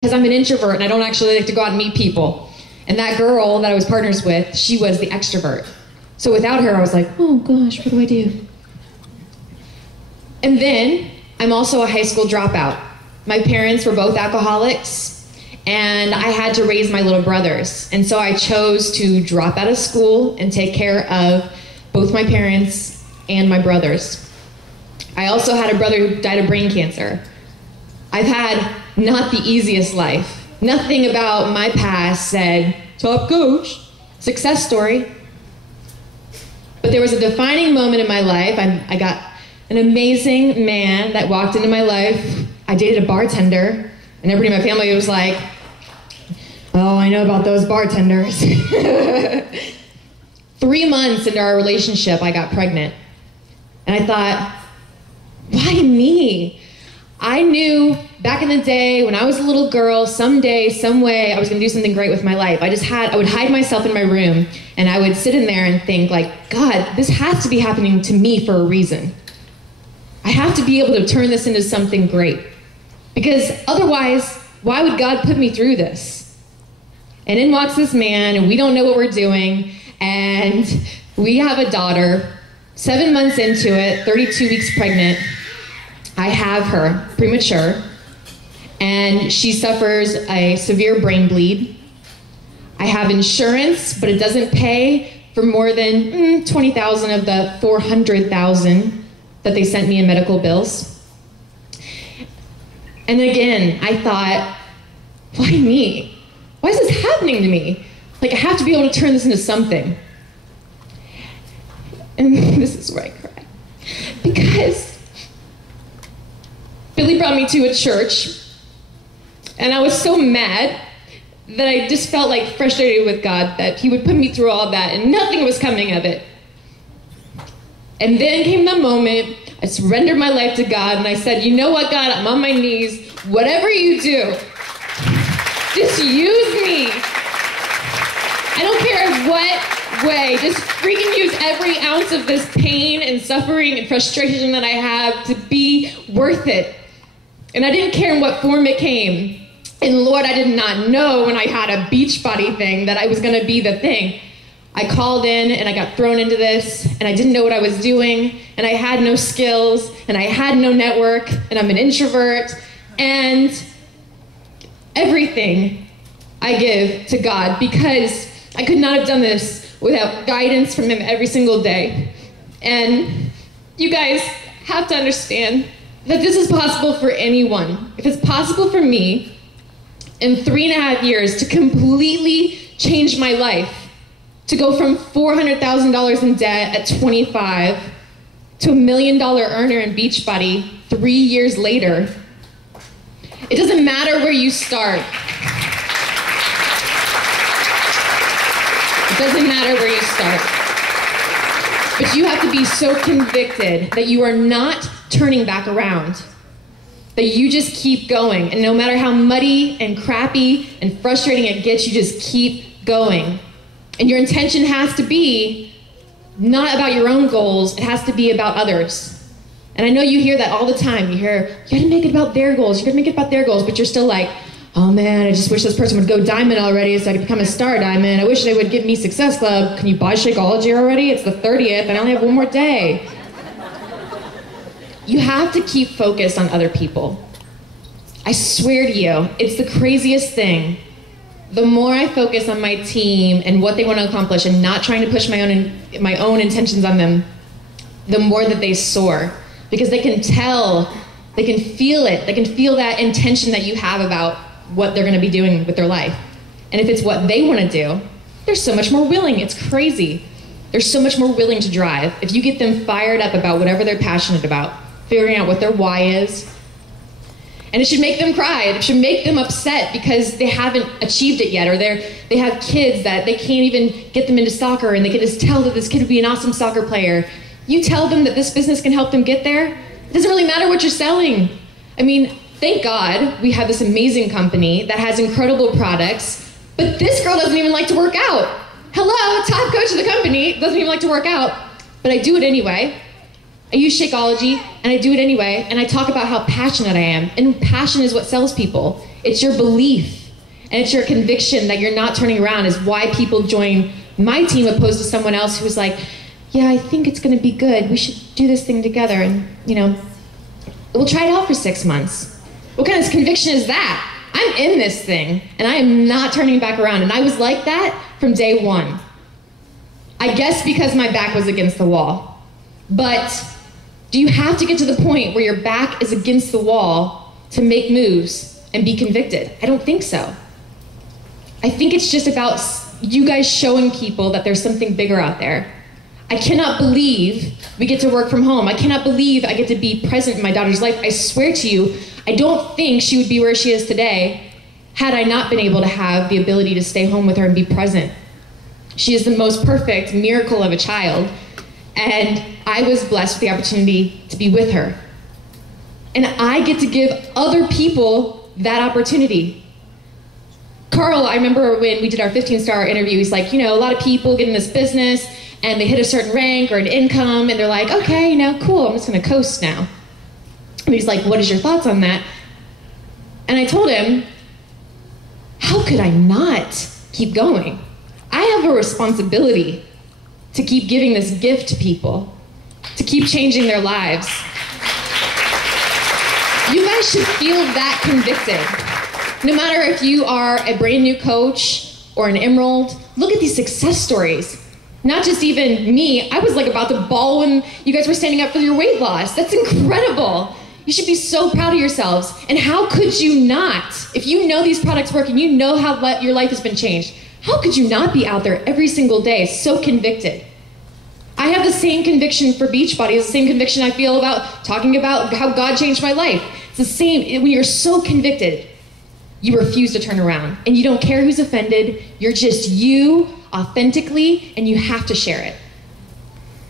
because I'm an introvert and I don't actually like to go out and meet people. And that girl that I was partners with, she was the extrovert. So without her, I was like, oh gosh, what do I do? And then I'm also a high school dropout. My parents were both alcoholics, and I had to raise my little brothers. And so I chose to drop out of school and take care of both my parents and my brothers. I also had a brother who died of brain cancer. I've had not the easiest life. Nothing about my past said, top coach, success story. But there was a defining moment in my life. I got an amazing man that walked into my life. I dated a bartender, and everybody in my family was like, oh, I know about those bartenders. 3 months into our relationship, I got pregnant. And I thought, why me? I knew back in the day when I was a little girl, someday, some way, I was gonna do something great with my life. I would hide myself in my room, and I would sit in there and think like, God, this has to be happening to me for a reason. I have to be able to turn this into something great. Because otherwise, why would God put me through this? And in walks this man, and we don't know what we're doing, and we have a daughter, 7 months into it, 32 weeks pregnant. I have her premature, and she suffers a severe brain bleed. I have insurance, but it doesn't pay for more than 20,000 of the 400,000 that they sent me in medical bills. And again, I thought, why me? Why is this happening to me? Like, I have to be able to turn this into something. And this is where I cry. Because Billy brought me to a church, and I was so mad that I just felt like frustrated with God that he would put me through all that and nothing was coming of it. And then came the moment I surrendered my life to God, and I said, you know what, God, I'm on my knees. Whatever you do, just use me. I don't care what way, just freaking use every ounce of this pain and suffering and frustration that I have to be worth it. And I didn't care in what form it came. And Lord, I did not know when I had a beach body thing that I was gonna be the thing. I called in and I got thrown into this, and I didn't know what I was doing, and I had no skills, and I had no network, and I'm an introvert, and everything I give to God, because I could not have done this without guidance from him every single day. And you guys have to understand that this is possible for anyone. If it's possible for me in 3.5 years to completely change my life, to go from $400,000 in debt at 25 to $1 million earner in Beachbody 3 years later, it doesn't matter where you start. It doesn't matter where you start. But you have to be so convicted that you are not turning back around, that you just keep going. And no matter how muddy and crappy and frustrating it gets, you just keep going. And your intention has to be not about your own goals, it has to be about others. And I know you hear that all the time. You hear, you gotta make it about their goals, you gotta make it about their goals, but you're still like, oh man, I just wish this person would go diamond already so I could become a star diamond. I wish they would give me Success Club. Can you buy Shakeology already? It's the 30th, I only have one more day. You have to keep focused on other people. I swear to you, it's the craziest thing. The more I focus on my team and what they want to accomplish and not trying to push my own intentions on them, the more that they soar. Because they can tell, they can feel it, they can feel that intention that you have about what they're going to be doing with their life. And if it's what they want to do, they're so much more willing. It's crazy. They're so much more willing to drive. If you get them fired up about whatever they're passionate about, figuring out what their why is. And it should make them cry. It should make them upset because they haven't achieved it yet, or they have kids that they can't even get them into soccer, and they can just tell that this kid would be an awesome soccer player. You tell them that this business can help them get there, it doesn't really matter what you're selling. I mean, thank God we have this amazing company that has incredible products, but this girl doesn't even like to work out. Hello, top coach of the company, doesn't even like to work out, but I do it anyway. I use Shakeology, and I do it anyway, and I talk about how passionate I am. And passion is what sells people. It's your belief, and it's your conviction that you're not turning around is why people join my team opposed to someone else who's like, yeah, I think it's gonna be good. We should do this thing together, and we'll try it out for 6 months. What kind of conviction is that? I'm in this thing, and I am not turning back around, and I was like that from day one. I guess because my back was against the wall. But do you have to get to the point where your back is against the wall to make moves and be convicted? I don't think so. I think it's just about you guys showing people that there's something bigger out there. I cannot believe we get to work from home. I cannot believe I get to be present in my daughter's life. I swear to you, I don't think she would be where she is today had I not been able to have the ability to stay home with her and be present. She is the most perfect miracle of a child, and I was blessed with the opportunity to be with her. And I get to give other people that opportunity. Carl, I remember when we did our 15-star interview, he's like, a lot of people get in this business and they hit a certain rank or an income and they're like, okay, cool, I'm just gonna coast now. And he's like, what is your thoughts on that? And I told him, how could I not keep going? I have a responsibility to keep giving this gift to people, to keep changing their lives. You guys should feel that convicted. No matter if you are a brand new coach or an emerald, look at these success stories. Not just even me, I was like about to bawl when you guys were standing up for your weight loss. That's incredible. You should be so proud of yourselves. And how could you not? If you know these products work and you know how your life has been changed, how could you not be out there every single day so convicted? I have the same conviction for Beachbody. It's the same conviction I feel about talking about how God changed my life. It's the same, when you're so convicted, you refuse to turn around. And you don't care who's offended. You're just you, authentically, and you have to share it.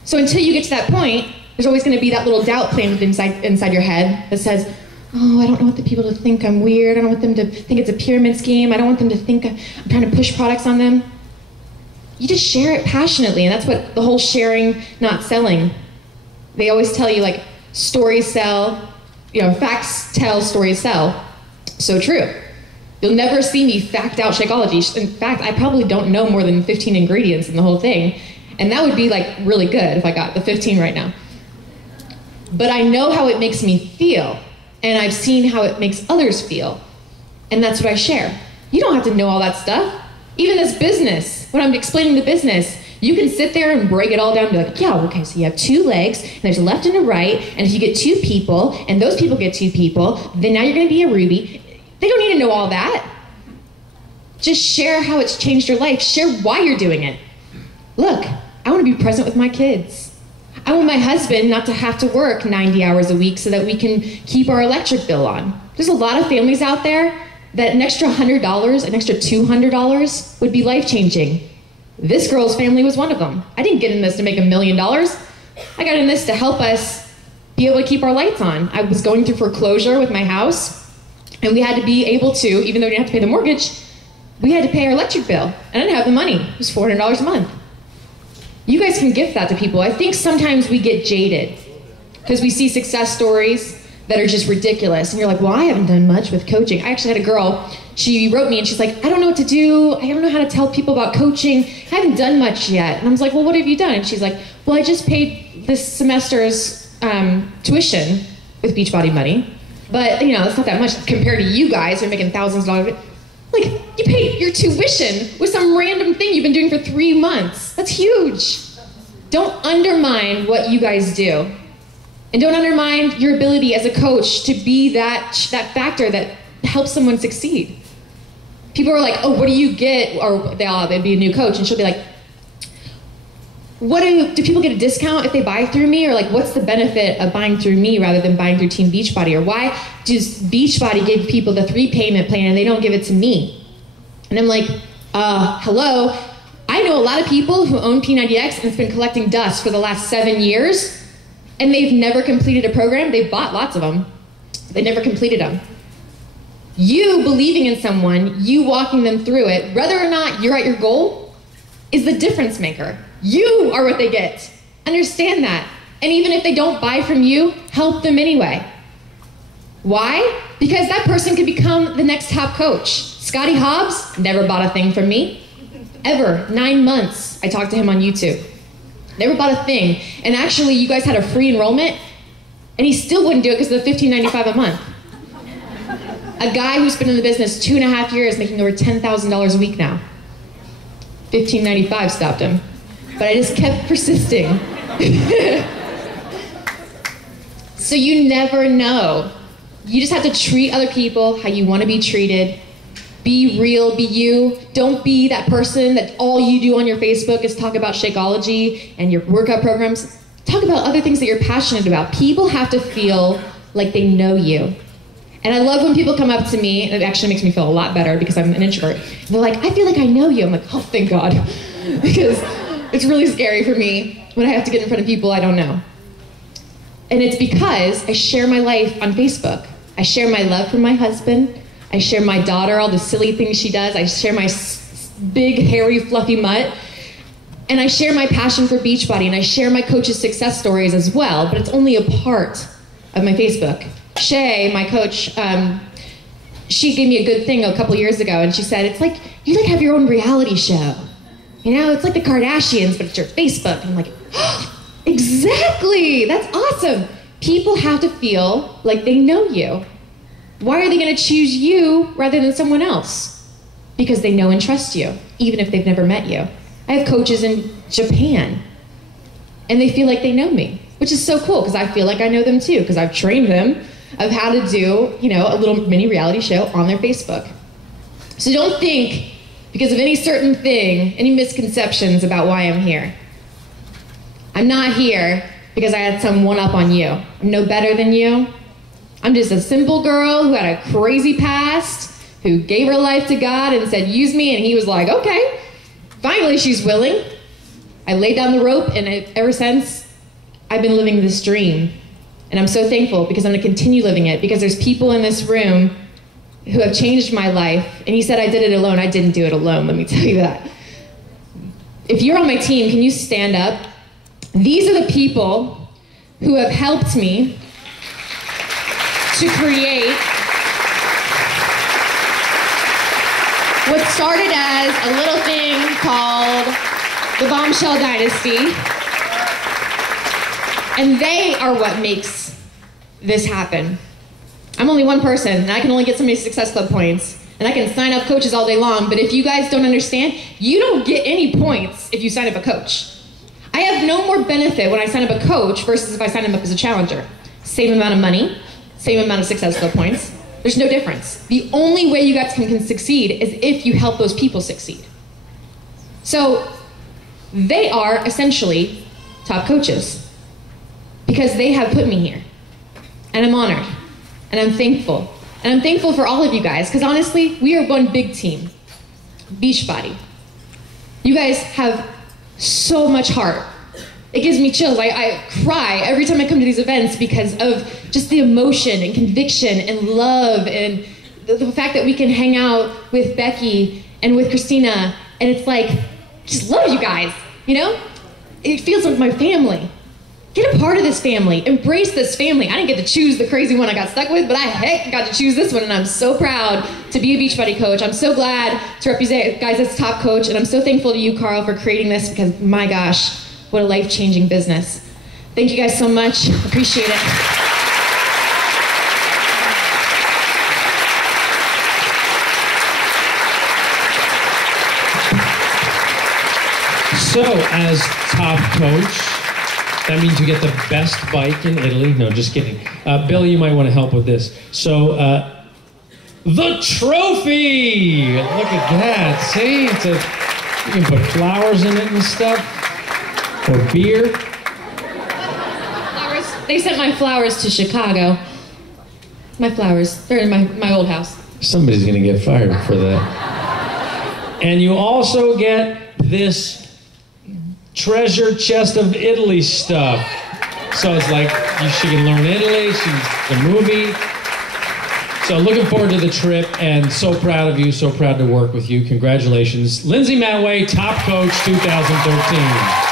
So until you get to that point, there's always going to be that little doubt planted inside your head that says, oh, I don't want the people to think I'm weird. I don't want them to think it's a pyramid scheme. I don't want them to think I'm trying to push products on them. You just share it passionately, and that's what the whole sharing, not selling. They always tell you, like, stories sell, facts tell, stories sell. So true. You'll never see me fact out Shakeology. In fact, I probably don't know more than 15 ingredients in the whole thing, and that would be like really good if I got the 15 right now. But I know how it makes me feel, and I've seen how it makes others feel, and that's what I share. You don't have to know all that stuff. Even this business, when I'm explaining the business, you can sit there and break it all down and be like, yeah, okay, so you have 2 legs, and there's a left and a right, and if you get 2 people, and those people get 2 people, then now you're gonna be a Ruby. They don't need to know all that. Just share how it's changed your life. Share why you're doing it. Look, I wanna be present with my kids. I want my husband not to have to work 90 hours a week so that we can keep our electric bill on. There's a lot of families out there that an extra $100, an extra $200 would be life-changing. This girl's family was one of them. I didn't get in this to make $1 million. I got in this to help us be able to keep our lights on. I was going through foreclosure with my house, and we had to be able to, even though we didn't have to pay the mortgage, we had to pay our electric bill. And I didn't have the money. It was $400 a month. You guys can gift that to people. I think sometimes we get jaded because we see success stories that are just ridiculous. And you're like, well, I haven't done much with coaching. I actually had a girl, she wrote me and she's like, I don't know what to do. I don't know how to tell people about coaching. I haven't done much yet. And I was like, well, what have you done? And she's like, well, I just paid this semester's tuition with Beachbody money. But, it's not that much compared to you guys who are making thousands of dollars. Like, you paid your tuition with some random thing you've been doing for 3 months. That's huge. Don't undermine what you guys do. And don't undermine your ability as a coach to be that factor that helps someone succeed. People are like, oh, what do you get? Or they'd be a new coach, and she'll be like, do people get a discount if they buy through me? Or like, what's the benefit of buying through me rather than buying through Team Beachbody? Or why does Beachbody give people the 3 payment plan and they don't give it to me? And I'm like, hello? I know a lot of people who own P90X and it's been collecting dust for the last 7 years, and they've never completed a program. They've bought lots of them. They never completed them. You believing in someone, you walking them through it, whether or not you're at your goal, is the difference maker. You are what they get. Understand that. And even if they don't buy from you, help them anyway. Why? Because that person could become the next top coach. Scotty Hobbs never bought a thing from me. Ever. 9 months I talked to him on YouTube. Never bought a thing. And actually, you guys had a free enrollment, and he still wouldn't do it because of the $15.95 a month. A guy who's been in the business 2.5 years, making over $10,000 a week now. $15.95 stopped him. But I just kept persisting. So you never know. You just have to treat other people how you want to be treated. Be real, be you. Don't be that person that all you do on your Facebook is talk about Shakeology and your workout programs. Talk about other things that you're passionate about. People have to feel like they know you. And I love when people come up to me, and it actually makes me feel a lot better because I'm an introvert. And they're like, I feel like I know you. I'm like, oh, thank God. Because it's really scary for me when I have to get in front of people I don't know. And it's because I share my life on Facebook. I share my love for my husband. I share my daughter, all the silly things she does. I share my big, hairy, fluffy mutt. And I share my passion for Beachbody, and I share my coach's success stories as well, but it's only a part of my Facebook. Shay, my coach, she gave me a good thing a couple years ago, and she said, it's like, you like have your own reality show. You know, it's like the Kardashians, but it's your Facebook. And I'm like, oh, exactly, that's awesome. People have to feel like they know you. Why are they gonna choose you rather than someone else? Because they know and trust you, even if they've never met you. I have coaches in Japan, and they feel like they know me, which is so cool, because I feel like I know them too, because I've trained them of how to do, you know, a little mini reality show on their Facebook. So don't think, because of any certain thing, any misconceptions about why I'm here. I'm not here because I had some one-up on you. I'm no better than you. I'm just a simple girl who had a crazy past, who gave her life to God and said, use me, and he was like, okay, finally she's willing. I laid down the rope, and ever since, I've been living this dream. And I'm so thankful because I'm gonna continue living it, because there's people in this room who have changed my life. And he said I did it alone. I didn't do it alone, let me tell you that. If you're on my team, can you stand up? These are the people who have helped me to create what started as a little thing called the Bombshell Dynasty. And they are what makes this happen. I'm only one person, and I can only get so many Success Club points, and I can sign up coaches all day long, but if you guys don't understand, you don't get any points if you sign up a coach. I have no more benefit when I sign up a coach versus if I sign him up as a challenger. Same amount of money, same amount of Success Club points. There's no difference. The only way you guys can succeed is if you help those people succeed. So they are essentially top coaches because they have put me here. And I'm honored. And I'm thankful. And I'm thankful for all of you guys, because honestly, we are one big team. Beachbody. You guys have so much heart. It gives me chills. I cry every time I come to these events because of just the emotion and conviction and love and the fact that we can hang out with Becky and with Christina, and it's like, just love you guys, you know? It feels like my family. Get a part of this family. Embrace this family. I didn't get to choose the crazy one I got stuck with, but I heck got to choose this one, and I'm so proud to be a Beachbody coach. I'm so glad to represent guys as top coach, and I'm so thankful to you, Carl, for creating this, because my gosh, what a life-changing business. Thank you guys so much. Appreciate it. So, as top coach, that means you get the best bike in Italy. No, just kidding. Bill, you might want to help with this. So, the trophy! Look at that. See? You can put flowers in it and stuff. Or beer. Flowers. They sent my flowers to Chicago. My flowers. They're in my old house. Somebody's going to get fired for that. And you also get this treasure chest of Italy stuff. So it's like, she can learn Italy, the movie. So looking forward to the trip, and so proud of you, so proud to work with you. Congratulations. Lindsay Matway, top coach 2013.